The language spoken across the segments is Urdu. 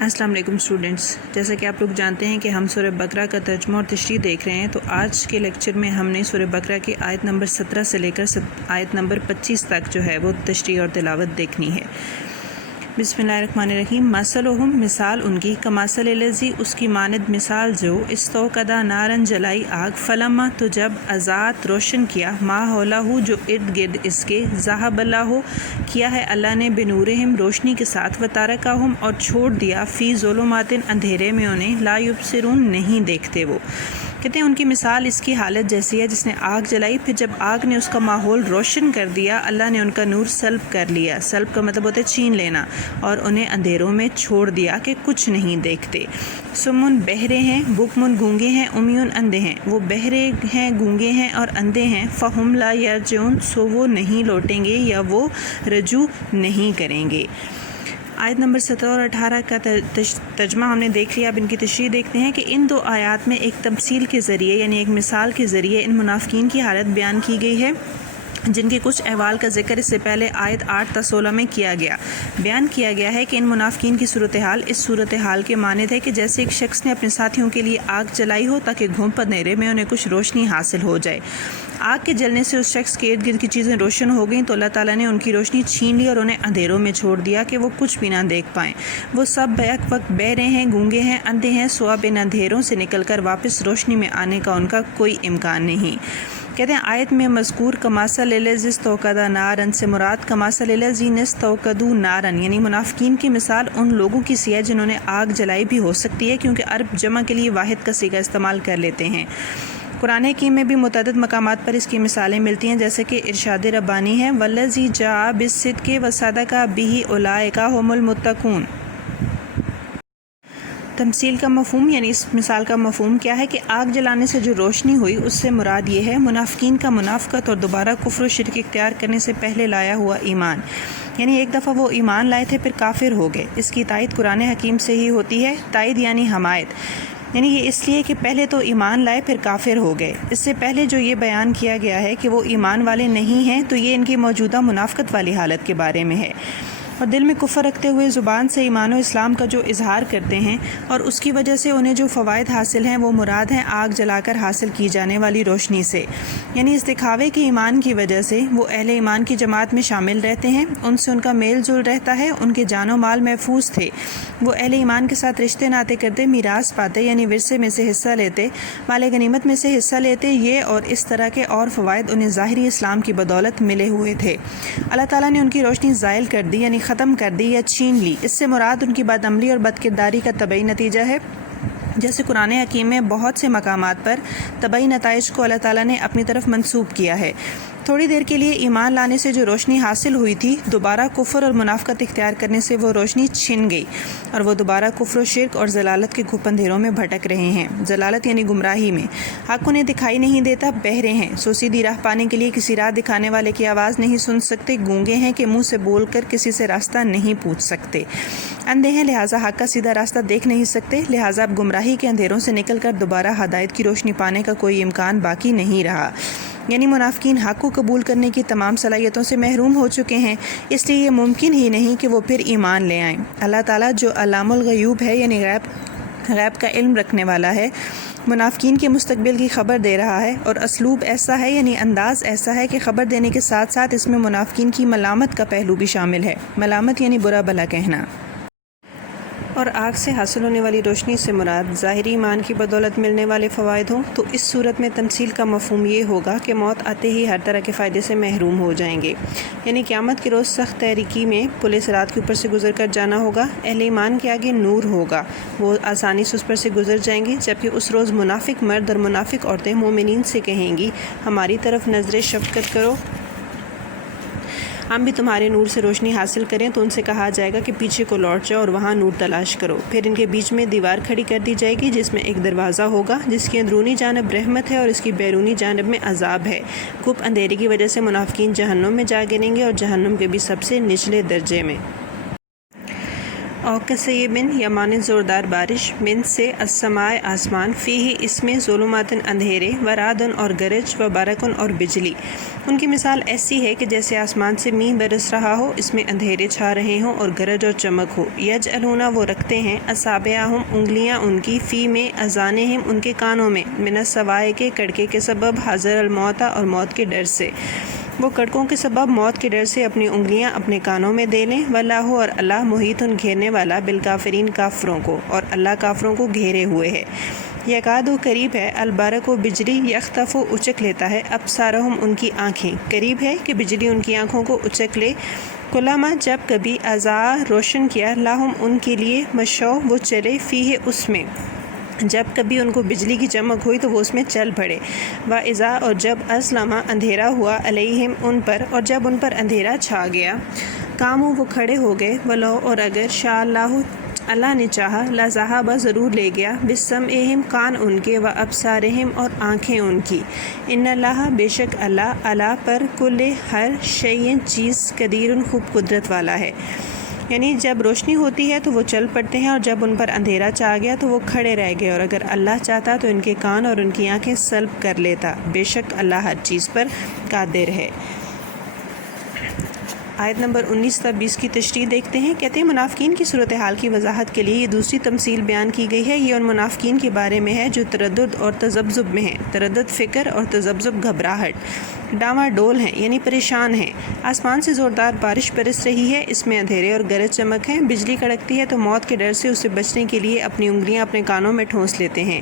السلام علیکم اسٹوڈنٹس، جیسا کہ آپ لوگ جانتے ہیں کہ ہم سورہ بقرہ کا ترجمہ اور تشریح دیکھ رہے ہیں، تو آج کے لیکچر میں ہم نے سورہ بقرہ کی آیت نمبر 17 سے لے کر آیت نمبر 25 تک جو ہے وہ تشریح اور تلاوت دیکھنی ہے۔ بسم اللہ الرحمن الرحیم۔ مثلہم، مثال ان کی، کمثل الذی، اس کی مانند مثال جو استوقدا نارن، جلائی آگ، فلما، تو جب اضاءت، روشن کیا، ما حولہ، جو ارد گرد اس کے، ذہب اللہ، کیا ہے اللہ نے، بنورہم، روشنی کے ساتھ، وترکہم، اور چھوڑ دیا، فی ظلمات، اندھیرے میں انہیں، لا یبصرون، نہیں دیکھتے وہ۔ کہتے ہیں ان کی مثال اس کی حالت جیسی ہے جس نے آگ جلائی، پھر جب آگ نے اس کا ماحول روشن کر دیا، اللہ نے ان کا نور سلب کر لیا۔ سلب کا مطلب ہوتا ہے چھین لینا، اور انہیں اندھیروں میں چھوڑ دیا کہ کچھ نہیں دیکھتے۔ سمن، بہرے ہیں، بکمن، گونگے ہیں، امیون، اندھے ہیں۔ وہ بہرے ہیں، گونگے ہیں اور اندھے ہیں، فہم لا یرجعون، سو وہ نہیں لوٹیں گے یا وہ رجوع نہیں کریں گے۔ آیت نمبر 17 اور 18 کا ترجمہ ہم نے دیکھ لیا۔ اب ان کی تشریح دیکھتے ہیں کہ ان دو آیات میں ایک تمثیل کے ذریعے یعنی ایک مثال کے ذریعے ان منافقین کی حالت بیان کی گئی ہے جن کے کچھ احوال کا ذکر اس سے پہلے آیت 8 تا 16 میں کیا گیا۔ بیان کیا گیا ہے کہ ان منافقین کی صورتحال اس صورتحال کے مانند ہے کہ جیسے ایک شخص نے اپنے ساتھیوں کے لیے آگ جلائی ہو تاکہ گھوم اندھیرے میں انہیں کچھ روشنی حاصل ہو جائے۔ آگ کے جلنے سے اس شخص کے ارد گرد کی چیزیں روشن ہو گئیں تو اللہ تعالیٰ نے ان کی روشنی چھین لی اور انہیں اندھیروں میں چھوڑ دیا کہ وہ کچھ بھی نہ دیکھ پائیں۔ وہ سب بیک وقت بہرے ہیں، گونگے ہیں، اندھے ہیں، سو اب ان اندھیروں سے نکل کر واپس روشنی میں آنے کا ان کا کوئی امکان نہیں۔ کہتے ہیں آیت میں مذکور کمثل الذی استوقدا نارن سے مراد کمثل الذین استوقدوا نارن، یعنی منافقین کی مثال ان لوگوں کی سی ہے جنہوں نے آگ جلائی بھی ہو سکتی ہے، کیونکہ عرب جمع کے لیے واحد کا صیغہ استعمال کر لیتے ہیں۔ قرآن حکیم میں بھی متعدد مقامات پر اس کی مثالیں ملتی ہیں، جیسے کہ ارشاد ربانی ہے والذی جاء بالصدق وصدق بہ اولئک ھم المتقون۔ تمثیل کا مفہوم یعنی اس مثال کا مفہوم کیا ہے کہ آگ جلانے سے جو روشنی ہوئی اس سے مراد یہ ہے منافقین کا منافقت اور دوبارہ کفر و شرک اختیار کرنے سے پہلے لایا ہوا ایمان، یعنی ایک دفعہ وہ ایمان لائے تھے پھر کافر ہو گئے۔ اس کی تائید قرآن حکیم سے ہی ہوتی ہے۔ تائید یعنی حمایت، یعنی یہ اس لیے کہ پہلے تو ایمان لائے پھر کافر ہو گئے۔ اس سے پہلے جو یہ بیان کیا گیا ہے کہ وہ ایمان والے نہیں ہیں تو یہ ان کی موجودہ منافقت والی حالت کے بارے میں ہے، اور دل میں کفر رکھتے ہوئے زبان سے ایمان و اسلام کا جو اظہار کرتے ہیں اور اس کی وجہ سے انہیں جو فوائد حاصل ہیں وہ مراد ہیں آگ جلا کر حاصل کی جانے والی روشنی سے، یعنی اس دکھاوے کے ایمان کی وجہ سے وہ اہل ایمان کی جماعت میں شامل رہتے ہیں، ان سے ان کا میل جول رہتا ہے، ان کے جان و مال محفوظ تھے، وہ اہل ایمان کے ساتھ رشتے ناطے کرتے، میراث پاتے یعنی ورثے میں سے حصہ لیتے، مال غنیمت میں سے حصہ لیتے، یہ اور اس طرح کے اور فوائد انہیں ظاہری اسلام کی بدولت ملے ہوئے تھے۔ اللہ تعالیٰ نے ان کی روشنی زائل کر دی یعنی ختم کر دی یا چھین لی۔ اس سے مراد ان کی بد عملی اور بد کرداری کا طبعی نتیجہ ہے، جیسے قرآن حکیم میں بہت سے مقامات پر طبعی نتائج کو اللہ تعالیٰ نے اپنی طرف منسوب کیا ہے۔ تھوڑی دیر کے لیے ایمان لانے سے جو روشنی حاصل ہوئی تھی دوبارہ کفر اور منافقت اختیار کرنے سے وہ روشنی چھن گئی اور وہ دوبارہ کفر و شرک اور ضلالت کے گھپ اندھیروں میں بھٹک رہے ہیں۔ ضلالت یعنی گمراہی میں، حق انہیں دکھائی نہیں دیتا، بہرے ہیں، سو سیدھی راہ پانے کے لیے کسی راہ دکھانے والے کی آواز نہیں سن سکتے، گونگے ہیں کہ منہ سے بول کر کسی سے راستہ نہیں پوچھ سکتے، اندھے ہیں لہٰذا حق کا سیدھا راستہ دیکھ نہیں سکتے، لہٰذا اب گمراہی کے اندھیروں سے نکل کر دوبارہ ہدایت کی روشنی پانے کا کوئی امکان باقی نہیں رہا، یعنی منافقین حق کو قبول کرنے کی تمام صلاحیتوں سے محروم ہو چکے ہیں، اس لیے یہ ممکن ہی نہیں کہ وہ پھر ایمان لے آئیں۔ اللہ تعالیٰ جو علام الغیوب ہے یعنی غیب کا علم رکھنے والا ہے، منافقین کے مستقبل کی خبر دے رہا ہے، اور اسلوب ایسا ہے یعنی انداز ایسا ہے کہ خبر دینے کے ساتھ ساتھ اس میں منافقین کی ملامت کا پہلو بھی شامل ہے۔ ملامت یعنی برا بھلا کہنا۔ اور آگ سے حاصل ہونے والی روشنی سے مراد ظاہری ایمان کی بدولت ملنے والے فوائد ہوں تو اس صورت میں تمثیل کا مفہوم یہ ہوگا کہ موت آتے ہی ہر طرح کے فائدے سے محروم ہو جائیں گے، یعنی قیامت کے روز سخت تاریکی میں پل صراط کے اوپر سے گزر کر جانا ہوگا، اہل ایمان کے آگے نور ہوگا، وہ آسانی سے اس پر سے گزر جائیں گے، جبکہ اس روز منافق مرد اور منافق عورتیں مومنین سے کہیں گی ہماری طرف نظر شفقت کرو، ہم بھی تمہارے نور سے روشنی حاصل کریں، تو ان سے کہا جائے گا کہ پیچھے کو لوٹ جاؤ اور وہاں نور تلاش کرو، پھر ان کے بیچ میں دیوار کھڑی کر دی جائے گی جس میں ایک دروازہ ہوگا جس کی اندرونی جانب رحمت ہے اور اس کی بیرونی جانب میں عذاب ہے، گھپ اندھیرے کی وجہ سے منافقین جہنم میں جا گریں گے اور جہنم کے بھی سب سے نچلے درجے میں۔ اور کسیبن یا مانے زوردار بارش، من سے السماء آسمان، فی ہی اس میں ظلمات اندھیرے، ورادن اور گرج، و برکن اور بجلی۔ ان کی مثال ایسی ہے کہ جیسے آسمان سے مینہ برس رہا ہو، اس میں اندھیرے چھا رہے ہوں اور گرج اور چمک ہو۔ یجعلون وہ رکھتے ہیں، اصابعہم انگلیاں ان کی، فی میں اذانہم ان کے کانوں میں، من الصواعق کے کڑکے کے سبب، حذر الموت اور موت کے ڈر سے۔ وہ کڑکوں کے سبب موت کے ڈر سے اپنی انگلیاں اپنے کانوں میں دے لیں۔ واللہ اور اللہ محیط گھیرنے والا بالکافرین کافروں کو، اور اللہ کافروں کو گھیرے ہوئے ہے۔ یکاد و قریب ہے، البرق و بجلی، یخطف و اچک لیتا ہے، ابصارہم ان کی آنکھیں، قریب ہے کہ بجلی ان کی آنکھوں کو اچک لے۔ کلما جب کبھی اضاء روشن کیا، لہم ان کے لیے، مشوا وہ چلے، فیہ اس میں، جب کبھی ان کو بجلی کی چمک ہوئی تو وہ اس میں چل پڑے۔ وَإِذَا اور جب أَظْلَمَ اندھیرا ہوا، علیہم ان پر، اور جب ان پر اندھیرا چھا گیا، قاموا وہ کھڑے ہو گئے، وَلَوْ اور اگر شاء اللہ اللہ نے چاہا، لَذَهَبَ ضرور لے گیا، بِسَمْعِهِمْ کان ان کے، وَأَبْصَارِهِمْ اور آنکھیں ان کی۔ ان اللہ بے شک اللہ، علی پر کل ہر شیء چیز، قدیر خوب قدرت والا ہے۔ یعنی جب روشنی ہوتی ہے تو وہ چل پڑتے ہیں، اور جب ان پر اندھیرا چھا گیا تو وہ کھڑے رہ گئے، اور اگر اللہ چاہتا تو ان کے کان اور ان کی آنکھیں سلب کر لیتا۔ بے شک اللہ ہر چیز پر قادر ہے۔ آیت نمبر 19 تا 20 کی تشریح دیکھتے ہیں۔ کہتے ہیں منافقین کی صورتحال کی وضاحت کے لیے یہ دوسری تمثیل بیان کی گئی ہے۔ یہ ان منافقین کے بارے میں ہے جو تردد اور تذبذب میں ہیں۔ تردد فکر اور تذبذب گھبراہٹ، ڈاواں ڈول ہیں یعنی پریشان ہیں۔ آسمان سے زوردار بارش برس رہی ہے، اس میں اندھیرے اور گرج چمک ہیں۔ بجلی کڑکتی ہے تو موت کے ڈر سے اسے بچنے کے لیے اپنی انگلیاں اپنے کانوں میں ٹھونس لیتے ہیں۔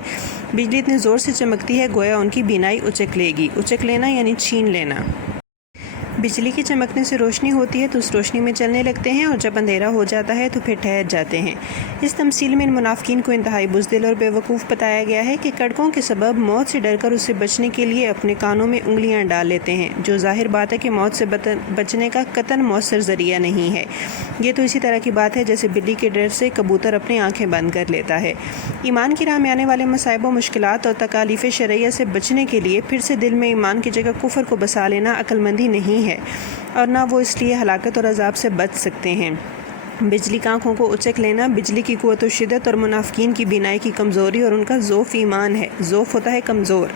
بجلی اتنے زور سے چمکتی ہے گویا ان کی بینائی اچک لے گی۔ اچک لینا یعنی چھین لینا۔ بجلی کے چمکنے سے روشنی ہوتی ہے تو اس روشنی میں چلنے لگتے ہیں، اور جب اندھیرا ہو جاتا ہے تو پھر ٹھہر جاتے ہیں۔ اس تمثیل میں ان منافقین کو انتہائی بزدل اور بیوقوف بتایا گیا ہے کہ کڑکوں کے سبب موت سے ڈر کر اسے بچنے کے لیے اپنے کانوں میں انگلیاں ڈال لیتے ہیں، جو ظاہر بات ہے کہ موت سے بچنے کا قطعاً مؤثر ذریعہ نہیں ہے۔ یہ تو اسی طرح کی بات ہے جیسے بلی کے ڈر سے کبوتر اپنی آنکھیں بند کر لیتا ہے۔ ایمان کی راہ میں آنے والے مصائب و مشکلات اور تکالیف شرعیہ سے بچنے کے لیے پھر سے دل میں ایمان کی جگہ کفر کو بسا لینا عقل مندی نہیں ہے، اور نہ وہ اس لیے ہلاکت اور عذاب سے بچ سکتے ہیں۔ بجلی کی آنکھوں کو اچک لینا بجلی کی قوت و شدت اور منافقین کی بینائی کی کمزوری اور ان کا ضعف ایمان ہے۔ ضعف ہوتا ہے کمزور۔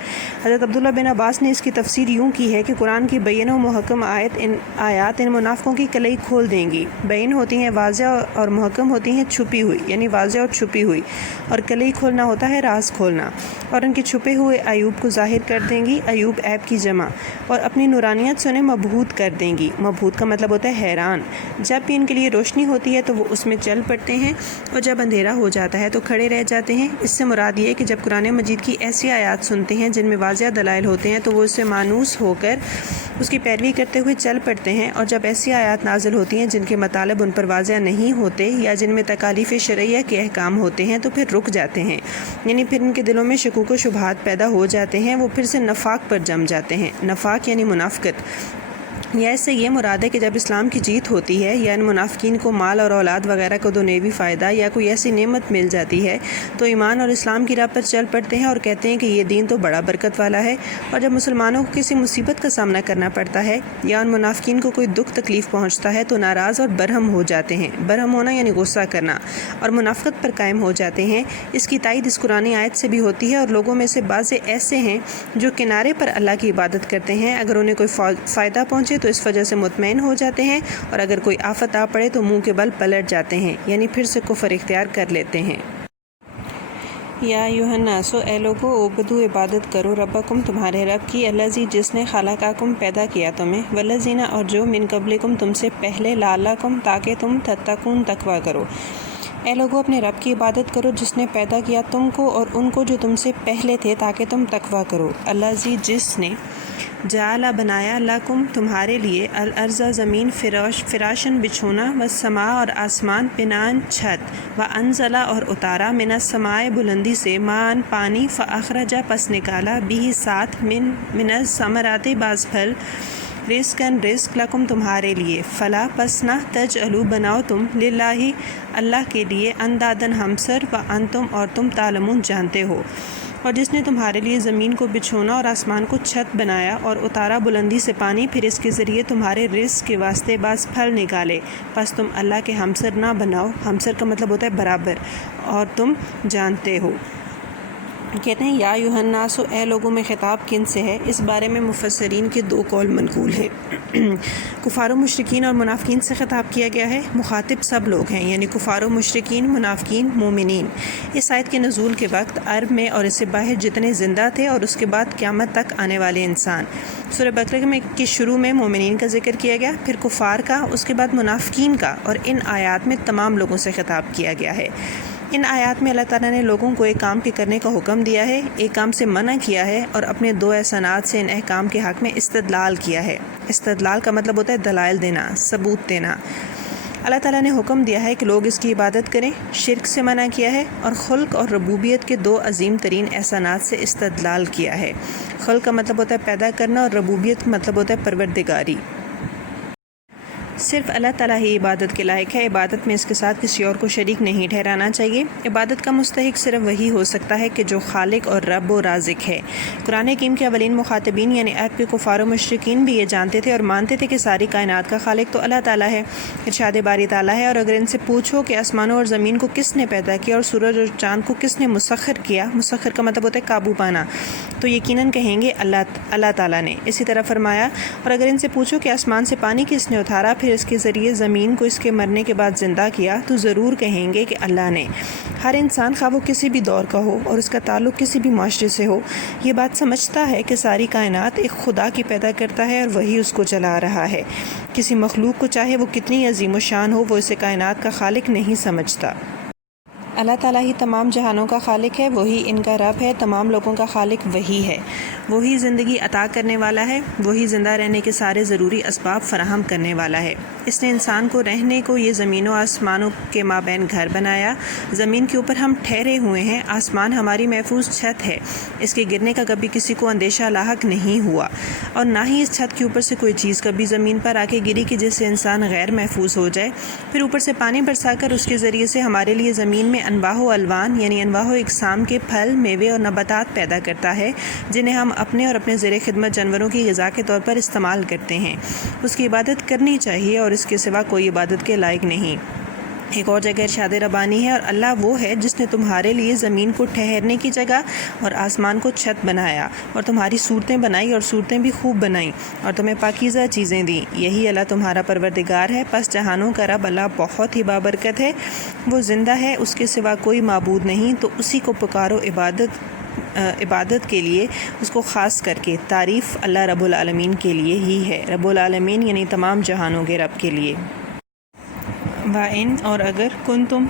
حضرت عبداللہ بن عباس نے اس کی تفسیر یوں کی ہے کہ قرآن کی بین و محکم آیات ان منافقوں کی کلئی کھول دیں گی۔ بین ہوتی ہیں واضح اور محکم ہوتی ہیں چھپی ہوئی، یعنی واضح اور چھپی ہوئی، اور کلئی کھولنا ہوتا ہے راز کھولنا، اور ان کے چھپے ہوئے عیوب کو ظاہر کر دیں گی، عیوب عیب کی جمع، اور اپنی نورانیت سے انہیں مبہوت کر دیں گی۔ مبہوت کا مطلب ہوتا ہے حیران۔ جب بھی ان کے لیے روشنی ہوتی ہے تو وہ اس میں چل پڑتے ہیں، اور جب اندھیرا ہو جاتا ہے تو کھڑے رہ جاتے ہیں۔ اس سے مراد یہ ہے کہ جب قرآن مجید کی ایسی آیات سنتے ہیں جن میں واضح دلائل ہوتے ہیں تو وہ اس سے مانوس ہو کر اس کی پیروی کرتے ہوئے چل پڑتے ہیں، اور جب ایسی آیات نازل ہوتی ہیں جن کے مطالب ان پر واضح نہیں ہوتے یا جن میں تکالیف شرعیہ کے احکام ہوتے ہیں تو پھر رک جاتے ہیں، یعنی پھر ان کے دلوں میں شکوک و شبہات پیدا ہو جاتے ہیں، وہ پھر سے نفاق پر جم جاتے ہیں۔ نفاق یعنی منافقت۔ یا اس سے یہ مراد ہے کہ جب اسلام کی جیت ہوتی ہے یا ان منافقین کو مال اور اولاد وغیرہ کا دنیوی فائدہ یا کوئی ایسی نعمت مل جاتی ہے تو ایمان اور اسلام کی راہ پر چل پڑتے ہیں اور کہتے ہیں کہ یہ دین تو بڑا برکت والا ہے، اور جب مسلمانوں کو کسی مصیبت کا سامنا کرنا پڑتا ہے یا ان منافقین کو کوئی دکھ تکلیف پہنچتا ہے تو ناراض اور برہم ہو جاتے ہیں۔ برہم ہونا یعنی غصہ کرنا، اور منافقت پر قائم ہو جاتے ہیں۔ اس کی تائید اس قرآن آیت سے بھی ہوتی ہے، اور لوگوں میں سے بعض ایسے ہیں جو کنارے پر اللہ کی عبادت کرتے ہیں، اگر انہیں کوئی فائدہ پہنچے تو اس وجہ سے مطمئن ہو جاتے ہیں، اور اگر کوئی آفت آ پڑے تو منہ کے بل پلٹ جاتے ہیں، یعنی پھر سے کفر اختیار کر لیتے ہیں۔ یا ایھا الناس، اے لوگو، عبدو عبادت کرو، ربکم تمہارے رب کی، الذی جس نے خلقکم پیدا کیا تمہیں، والذین اور جو من قبلکم تم سے پہلے، لعلکم تاکہ تم تتقون تقوی کرو۔ اے لوگو اپنے رب کی عبادت کرو جس نے پیدا کیا تم کو اور ان کو جو تم سے پہلے تھے تاکہ تم تقوی کرو۔ الذی جس نے جعل بنایا لکم تمہارے لیے، الارض زمین، فراشن بچھونا، والسماء اور آسمان، بنان چھت، وانزل اور اتارا، من السماء بلندی سے، مان پانی، فاخرج پس نکالا، بھی ساتھ، من الثمرات بعض پھل، رزقاً رزق، لکم تمہارے لیے، فلا پس نہ تجعلوا بناؤ تم، للہ اللہ کے لیے، اندادن ہمسر، وانتم اور تم تعلمون جانتے ہو۔ اور جس نے تمہارے لیے زمین کو بچھونا اور آسمان کو چھت بنایا اور اتارا بلندی سے پانی، پھر اس کے ذریعے تمہارے رزق کے واسطے بعض پھل نکالے، پس تم اللہ کے ہمسر نہ بناؤ۔ ہمسر کا مطلب ہوتا ہے برابر، اور تم جانتے ہو۔ کہتے ہیں یا ایھا الناس، اے لوگوں میں خطاب کن سے ہے؟ اس بارے میں مفسرین کے دو قول منقول ہے۔ کفار و مشرکین اور منافقین سے خطاب کیا گیا ہے۔ مخاطب سب لوگ ہیں، یعنی کفار و مشرکین، منافقین، مومنین۔ اس آیت کے نزول کے وقت عرب میں اور اس سے باہر جتنے زندہ تھے اور اس کے بعد قیامت تک آنے والے انسان۔ سورہ بقرہ میں کی شروع میں مومنین کا ذکر کیا گیا، پھر کفار کا، اس کے بعد منافقین کا، اور ان آیات میں تمام لوگوں سے خطاب کیا گیا ہے۔ ان آیات میں اللہ تعالیٰ نے لوگوں کو ایک کام کے کرنے کا حکم دیا ہے، ایک کام سے منع کیا ہے، اور اپنے دو احسانات سے ان احکام کے حق میں استدلال کیا ہے۔ استدلال کا مطلب ہوتا ہے دلائل دینا، ثبوت دینا۔ اللہ تعالیٰ نے حکم دیا ہے کہ لوگ اس کی عبادت کریں، شرک سے منع کیا ہے، اور خلق اور ربوبیت کے دو عظیم ترین احسانات سے استدلال کیا ہے۔ خلق کا مطلب ہوتا ہے پیدا کرنا، اور ربوبیت کا مطلب ہوتا ہے پروردگاری۔ صرف اللہ تعالیٰ ہی عبادت کے لائق ہے، عبادت میں اس کے ساتھ کسی اور کو شریک نہیں ٹھہرانا چاہیے۔ عبادت کا مستحق صرف وہی ہو سکتا ہے کہ جو خالق اور رب و رازق ہے۔ قرآن حکیم کے اولین مخاطبین یعنی عرب کے کفار و مشرکین بھی یہ جانتے تھے اور مانتے تھے کہ ساری کائنات کا خالق تو اللہ تعالیٰ ہے، ارشاد باری تعالیٰ ہے۔ اور اگر ان سے پوچھو کہ آسمانوں اور زمین کو کس نے پیدا کیا اور سورج اور چاند کو کس نے مسخر کیا، مسخر کا مطلب ہوتا ہے قابو پانا، تو یقیناً کہیں گے اللہ تعالیٰ نے۔ اسی طرح فرمایا، اور اگر ان سے پوچھو کہ آسمان سے پانی کس نے اتارا، پھر اس کے ذریعے زمین کو اس کے مرنے کے بعد زندہ کیا، تو ضرور کہیں گے کہ اللہ نے۔ ہر انسان خواہ وہ کسی بھی دور کا ہو اور اس کا تعلق کسی بھی معاشرے سے ہو، یہ بات سمجھتا ہے کہ ساری کائنات ایک خدا کی پیدا کرتا ہے اور وہی اس کو چلا رہا ہے۔ کسی مخلوق کو چاہے وہ کتنی عظیم و شان ہو، وہ اسے کائنات کا خالق نہیں سمجھتا۔ اللہ تعالیٰ ہی تمام جہانوں کا خالق ہے، وہی ان کا رب ہے، تمام لوگوں کا خالق وہی ہے، وہی زندگی عطا کرنے والا ہے، وہی زندہ رہنے کے سارے ضروری اسباب فراہم کرنے والا ہے۔ اس نے انسان کو رہنے کو یہ زمین و آسمانوں کے مابین گھر بنایا، زمین کے اوپر ہم ٹھہرے ہوئے ہیں، آسمان ہماری محفوظ چھت ہے، اس کے گرنے کا کبھی کسی کو اندیشہ لاحق نہیں ہوا، اور نہ ہی اس چھت کے اوپر سے کوئی چیز کبھی زمین پر آ کے گری کہ جس سے انسان غیر محفوظ ہو جائے۔ پھر اوپر سے پانی برسا کر اس کے ذریعے سے ہمارے لیے زمین میں انواع و الوان یعنی انواع و اقسام کے پھل، میوے اور نباتات پیدا کرتا ہے، جنہیں ہم اپنے اور اپنے زیر خدمت جانوروں کی غذا کے طور پر استعمال کرتے ہیں۔ اس کی عبادت کرنی چاہیے اور اس کے سوا کوئی عبادت کے لائق نہیں۔ ایک اور جگہ ارشاد ربانی ہے، اور اللہ وہ ہے جس نے تمہارے لیے زمین کو ٹھہرنے کی جگہ اور آسمان کو چھت بنایا، اور تمہاری صورتیں بنائی اور صورتیں بھی خوب بنائیں، اور تمہیں پاکیزہ چیزیں دیں۔ یہی اللہ تمہارا پروردگار ہے، پس جہانوں کا رب اللہ بہت ہی بابرکت ہے، وہ زندہ ہے، اس کے سوا کوئی معبود نہیں، تو اسی کو پکارو عبادت کے لیے، اس کو خاص کر کے۔ تعریف اللہ رب العالمین کے لیے ہی ہے، رب العالمین یعنی تمام جہانوں کے رب کے لیے۔ وَإِن، اور اگر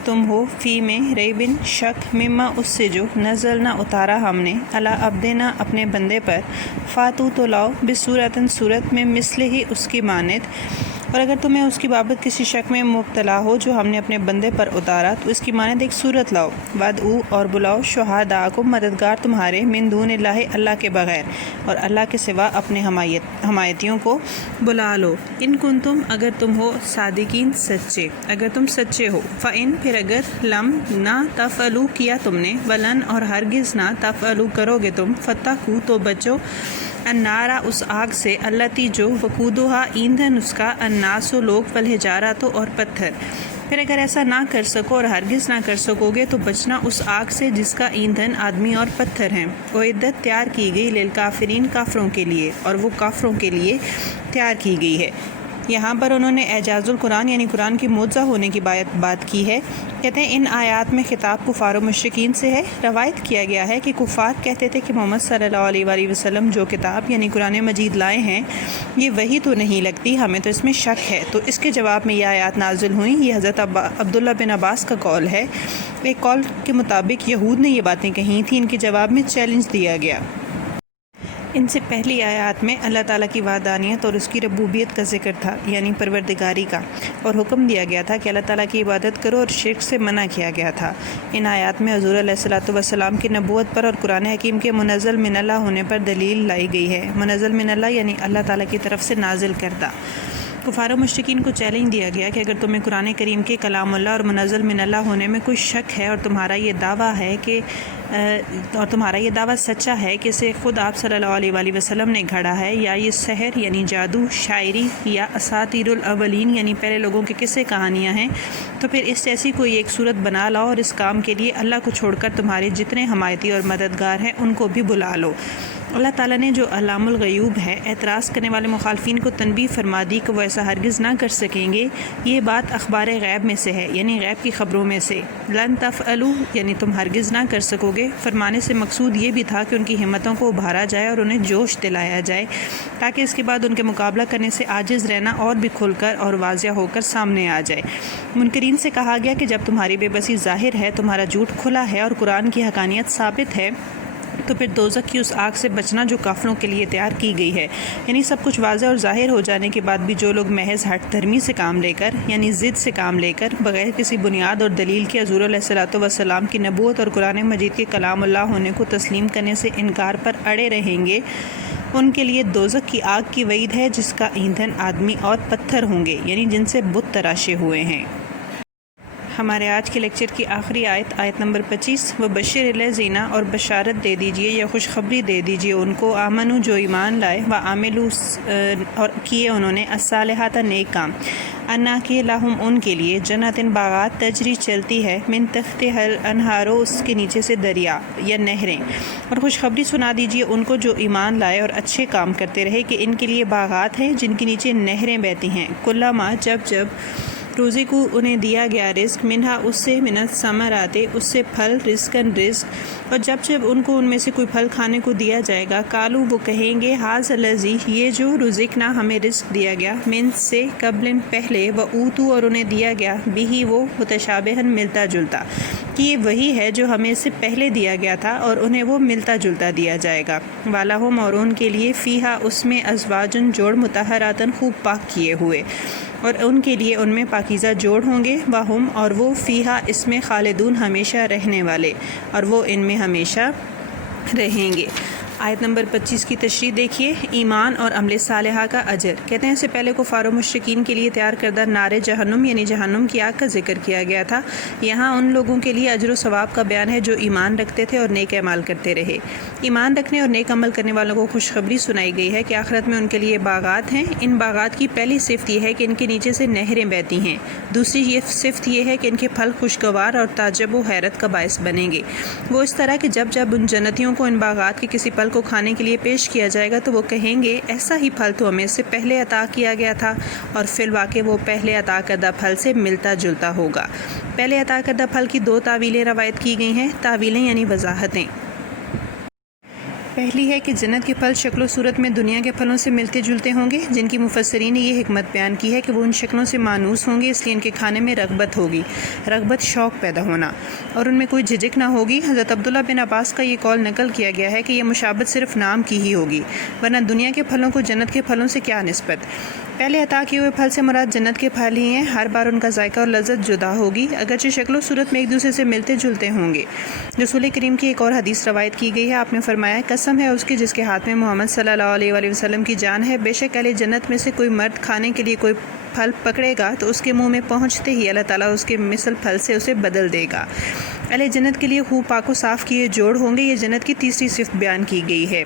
تم ہو، فی میں، ریبن، شک، مما، اس سے جو نزلنا اتارا ہم نے، علی عبدنا، اپنے بندے پر، فاتو، تو لاؤ، بصورتن، صورت میں، مثلہ ہی، اس کی مانند۔ اور اگر تمہیں اس کی بابت کسی شک میں مبتلا ہو جو ہم نے اپنے بندے پر اتارا، تو اس کی مانند ایک صورت لاؤ، وَادْعُوا، اور بلاؤ، شہداءکم، مددگار تمہارے، من دون اللہ، اللہ کے بغیر اور اللہ کے سوا اپنے حمایتیوں کو بلا لو، ان کنتم، اگر تم ہو، صادقین، سچے، اگر تم سچے ہو۔ فَإِن، پھر اگر، لم، نہ، تفعلوا، کیا تم نے، ولن، اور ہرگز نہ، تفعلوا، کرو گے تم، فاتقوا، تو بچو، النارا، اس آگ سے، التی، جو، وقودھا، ایندھن اس کا، الناس، لوگ، والحجارۃ، اور پتھر۔ پھر اگر ایسا نہ کر سکو اور ہرگز نہ کر سکو گے تو بچنا اس آگ سے جس کا ایندھن آدمی اور پتھر ہیں۔ اعدت، تیار کی گئی، للکافرین، کافروں کے لیے، اور وہ کافروں کے لیے تیار کی گئی ہے۔ یہاں پر انہوں نے اعجاز القرآن یعنی قرآن کی معجزہ ہونے کی بات کی ہے۔ کہتے ہیں ان آیات میں خطاب کفار و مشرکین سے ہے۔ روایت کیا گیا ہے کہ کفار کہتے تھے کہ محمد صلی اللہ علیہ وآلہ وسلم جو کتاب یعنی قرآن مجید لائے ہیں یہ وہی تو نہیں لگتی، ہمیں تو اس میں شک ہے۔ تو اس کے جواب میں یہ آیات نازل ہوئیں۔ یہ حضرت عبداللہ بن عباس کا قول ہے۔ ایک قول کے مطابق یہود نے یہ باتیں کہی تھیں، ان کے جواب میں چیلنج دیا گیا۔ ان سے پہلی آیات میں اللہ تعالیٰ کی وحدانیت اور اس کی ربوبیت کا ذکر تھا یعنی پروردگاری کا، اور حکم دیا گیا تھا کہ اللہ تعالیٰ کی عبادت کرو، اور شرک سے منع کیا گیا تھا۔ ان آیات میں حضور علیہ الصلوۃ والسلام کی نبوت پر اور قرآن حکیم کے منزل من اللہ ہونے پر دلیل لائی گئی ہے۔ منزل من اللہ یعنی اللہ تعالیٰ کی طرف سے نازل کردہ۔ کفار و مشرکین کو چیلنج دیا گیا کہ اگر تمہیں قرآن کریم کے کلام اللہ اور منزل من اللہ ہونے میں کوئی شک ہے اور تمہارا یہ دعویٰ سچا ہے کہ اسے خود آپ صلی اللہ علیہ وآلہ وسلم نے گھڑا ہے، یا یہ سحر یعنی جادو، شاعری یا اساطیر الاولین یعنی پہلے لوگوں کے قصے کہانیاں ہیں، تو پھر اس جیسی کوئی ایک صورت بنا لاؤ اور اس کام کے لیے اللہ کو چھوڑ کر تمہارے جتنے حمایتی اور مددگار ہیں ان کو بھی بلا لو۔ اللہ تعالیٰ نے جو علام الغیوب ہے، اعتراض کرنے والے مخالفین کو تنبیہ فرما دی کہ وہ ایسا ہرگز نہ کر سکیں گے۔ یہ بات اخبار غیب میں سے ہے، یعنی غیب کی خبروں میں سے۔ لن تفعلوا یعنی تم ہرگز نہ کر سکو گے فرمانے سے مقصود یہ بھی تھا کہ ان کی ہمتوں کو ابھارا جائے اور انہیں جوش دلایا جائے، تاکہ اس کے بعد ان کے مقابلہ کرنے سے عاجز رہنا اور بھی کھل کر اور واضح ہو کر سامنے آ جائے۔ منکرین سے کہا گیا کہ جب تمہاری بے بسی ظاہر ہے، تمہارا جھوٹ کھلا ہے اور قرآن کی حقانیت ثابت ہے، تو پھر دوزخ کی اس آگ سے بچنا جو کافروں کے لیے تیار کی گئی ہے۔ یعنی سب کچھ واضح اور ظاہر ہو جانے کے بعد بھی جو لوگ محض ہٹ دھرمی سے کام لے کر، یعنی ضد سے کام لے کر، بغیر کسی بنیاد اور دلیل کے حضور علیہ السلام کی نبوت اور قرآن مجید کے کلام اللہ ہونے کو تسلیم کرنے سے انکار پر اڑے رہیں گے، ان کے لیے دوزخ کی آگ کی وعید ہے، جس کا ایندھن آدمی اور پتھر ہوں گے، یعنی جن سے بت تراشے ہوئے ہیں۔ ہمارے آج کے لیکچر کی آخری آیت نمبر 25، وبشر الذین اور بشارت دے دیجئے یا خوشخبری دے دیجئے ان کو، آمنو جو ایمان لائے، وعملوا اور کیے انہوں نے، الصالحات نیک کام، انا کہ لہم ان کے لیے، جنتن باغات، تجری چلتی ہے، من تحتہا الانہار اس کے نیچے سے دریا یا نہریں، اور خوشخبری سنا دیجئے ان کو جو ایمان لائے اور اچھے کام کرتے رہے کہ ان کے لیے باغات ہیں جن کے نیچے نہریں بہتی ہیں، کلما جب روزی کو انہیں دیا گیا رزق، منہا اس سے، من الثمرات اس سے پھل، رزقاً رزق، اور جب ان کو ان میں سے کوئی پھل کھانے کو دیا جائے گا، کالو وہ کہیں گے، ھذا الذی یہ جو رزقنا ہمیں رزق دیا گیا، من سے قبل پہلے، و اوتو اور انہیں دیا گیا، بھی وہ متشابہن ملتا جلتا، کہ یہ وہی ہے جو ہمیں اس سے پہلے دیا گیا تھا اور انہیں وہ ملتا جلتا دیا جائے گا، وَلَہُمْ اور ان کے لیے، فیہا اس میں، ازواجن جوڑ، مطہراتن خوب پاک کیے ہوئے، اور ان کے لیے ان میں پاکیزہ جوڑ ہوں گے، وہم اور وہ، فیہا اس میں، خالدون ہمیشہ رہنے والے، اور وہ ان میں ہمیشہ رہیں گے۔ آیت نمبر 25 کی تشریح دیکھیے، ایمان اور عمل صالحہ کا اجر۔ کہتے ہیں اس سے پہلے کفار و مشرکین کے لیے تیار کردہ نار جہنم یعنی جہنم کی آگ کا ذکر کیا گیا تھا۔ یہاں ان لوگوں کے لیے اجر و ثواب کا بیان ہے جو ایمان رکھتے تھے اور نیک اعمال کرتے رہے۔ ایمان رکھنے اور نیک عمل کرنے والوں کو خوشخبری سنائی گئی ہے کہ آخرت میں ان کے لیے باغات ہیں۔ ان باغات کی پہلی صفت یہ ہے کہ ان کے نیچے سے نہریں بہتی ہیں، دوسری یہ صفت یہ ہے کہ ان کے پھل خوشگوار اور تعجب و حیرت کا باعث بنیں گے۔ وہ اس طرح کہ جب ان جنتیوں کو ان باغات کے کسی پھل کو کھانے کے لیے پیش کیا جائے گا تو وہ کہیں گے، ایسا ہی پھل تو ہمیں اس سے پہلے عطا کیا گیا تھا، اور فی الواقع وہ پہلے عطا کردہ پھل سے ملتا جلتا ہوگا۔ پہلے عطا کردہ پھل کی 2 تعویلیں روایت کی گئی ہیں۔ تعویلیں یعنی وضاحتیں۔ پہلی ہے کہ جنت کے پھل شکل و صورت میں دنیا کے پھلوں سے ملتے جلتے ہوں گے، جن کی مفسرین نے یہ حکمت بیان کی ہے کہ وہ ان شکلوں سے مانوس ہوں گے، اس لیے ان کے کھانے میں رغبت ہوگی، رغبت شوق پیدا ہونا، اور ان میں کوئی جھجک نہ ہوگی۔ حضرت عبداللہ بن عباس کا یہ قول نقل کیا گیا ہے کہ یہ مشابہت صرف نام کی ہی ہوگی، ورنہ دنیا کے پھلوں کو جنت کے پھلوں سے کیا نسبت۔ پہلے عطا کیے ہوئے پھل سے مراد جنت کے پھل ہی ہیں، ہر بار ان کا ذائقہ اور لذت جدا ہوگی، اگرچہ شکل و صورت میں ایک دوسرے سے ملتے جلتے ہوں گے۔ رسول کریم کی ایک اور حدیث روایت کی گئی ہے، آپ نے فرمایا، قسم ہے اس کی جس کے ہاتھ میں محمد صلی اللہ علیہ وآلہ وسلم کی جان ہے، بے شک اہل جنت میں سے کوئی مرد کھانے کے لیے کوئی پھل پکڑے گا تو اس کے منہ میں پہنچتے ہی اللہ تعالیٰ اس کے مثل پھل سے اسے بدل دے گا۔ اہل جنت کے لیے خوب پاک و صاف کیے جوڑ ہوں گے۔ یہ جنت کی تیسری صفت بیان کی گئی ہے۔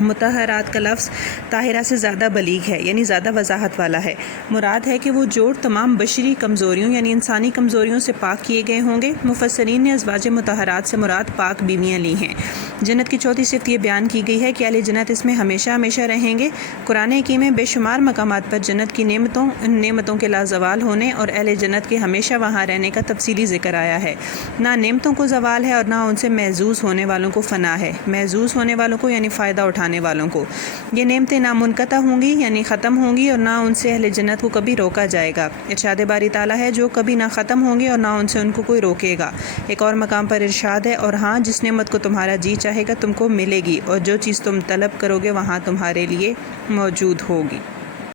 مطہرات کا لفظ طاہرہ سے زیادہ بلیغ ہے، یعنی زیادہ وضاحت والا ہے۔ مراد ہے کہ وہ جوڑ تمام بشری کمزوریوں یعنی انسانی کمزوریوں سے پاک کیے گئے ہوں گے۔ مفسرین نے ازواج مطہرات سے مراد پاک بیویاں لی ہیں۔ جنت کی چوتھی صفت یہ بیان کی گئی ہے کہ اہل جنت اس میں ہمیشہ ہمیشہ رہیں گے۔ قرآن حکیم میں بے شمار مقامات پر جنت کی ان نعمتوں کے لازوال ہونے اور اہل جنت کے ہمیشہ وہاں رہنے کا تفصیلی ذکر آیا ہے۔ نہ نعمتوں کو زوال ہے اور نہ ان سے محظوظ ہونے والوں کو فنا ہے۔ محظوظ ہونے والوں کو یعنی فائدہ اٹھانے والوں کو یہ نعمتیں نہ منقطع ہوں گی یعنی ختم ہوں گی، اور نہ ان سے اہل جنت کو کبھی روکا جائے گا۔ ارشاد باری تعالیٰ ہے، جو کبھی نہ ختم ہوں گے اور نہ ان سے ان کو کوئی روکے گا۔ ایک اور مقام پر ارشاد ہے، اور ہاں جس نعمت کو تمہارا جی چاہے گا تم کو ملے گی، اور جو چیز تم طلب کرو گے وہاں تمہارے لیے موجود ہوگی۔